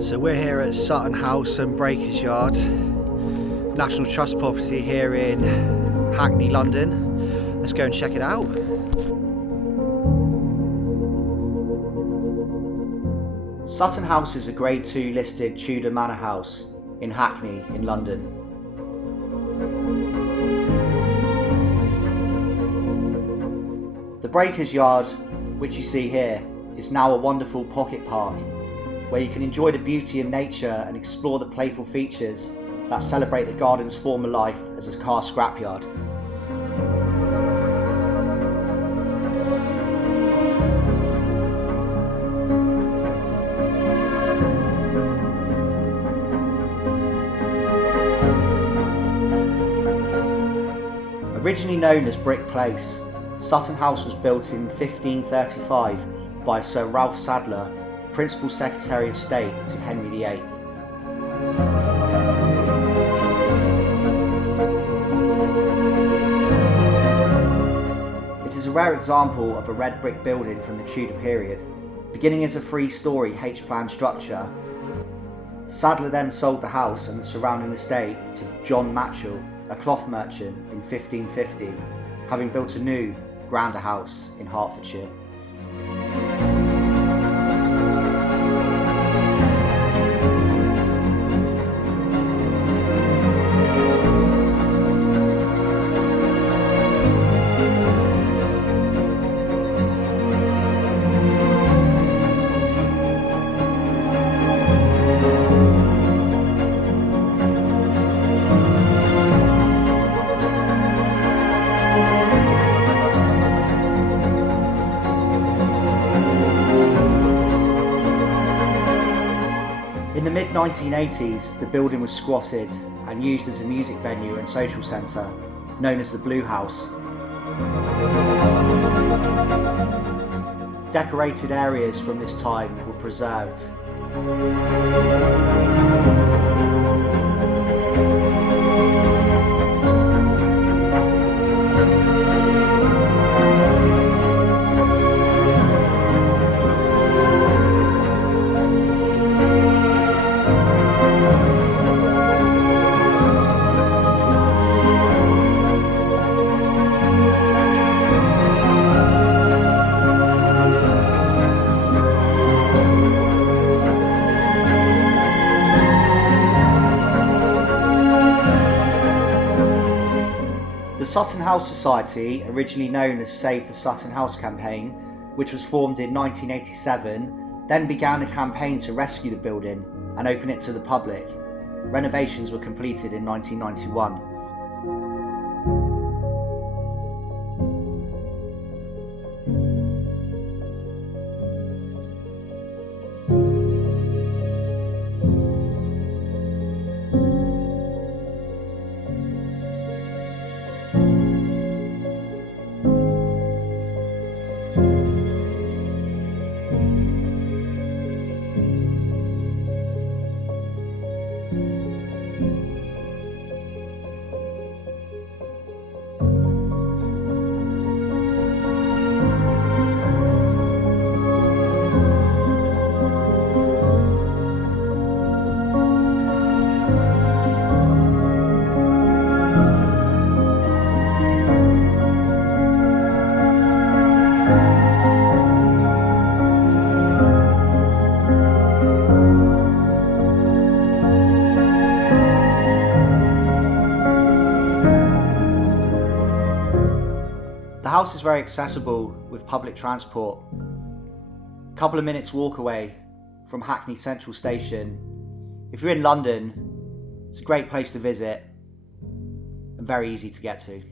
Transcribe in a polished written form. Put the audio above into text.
So we're here at Sutton House and Breakers Yard, National Trust property here in Hackney, London. Let's go and check it out. Sutton House is a Grade 2 listed Tudor manor house in Hackney in London. The Breakers Yard, which you see here, is now a wonderful pocket park where you can enjoy the beauty of nature and explore the playful features that celebrate the garden's former life as a car scrapyard. Originally known as Brick Place, Sutton House was built in 1535 by Sir Ralph Sadleir, Principal Secretary of State to Henry VIII. It is a rare example of a red brick building from the Tudor period. Beginning as a three-storey H-plan structure, Sadleir then sold the house and the surrounding estate to John Matchell, a cloth merchant, in 1550, having built a new, grander house in Hertfordshire. In the mid-1980s, the building was squatted and used as a music venue and social centre, known as the Blue House. Decorated areas from this time were preserved. The Sutton House Society, originally known as Save the Sutton House campaign, which was formed in 1987, then began a campaign to rescue the building and open it to the public. Renovations were completed in 1991. The house is very accessible with public transport. A couple of minutes walk away from Hackney Central Station. If you're in London, it's a great place to visit and very easy to get to.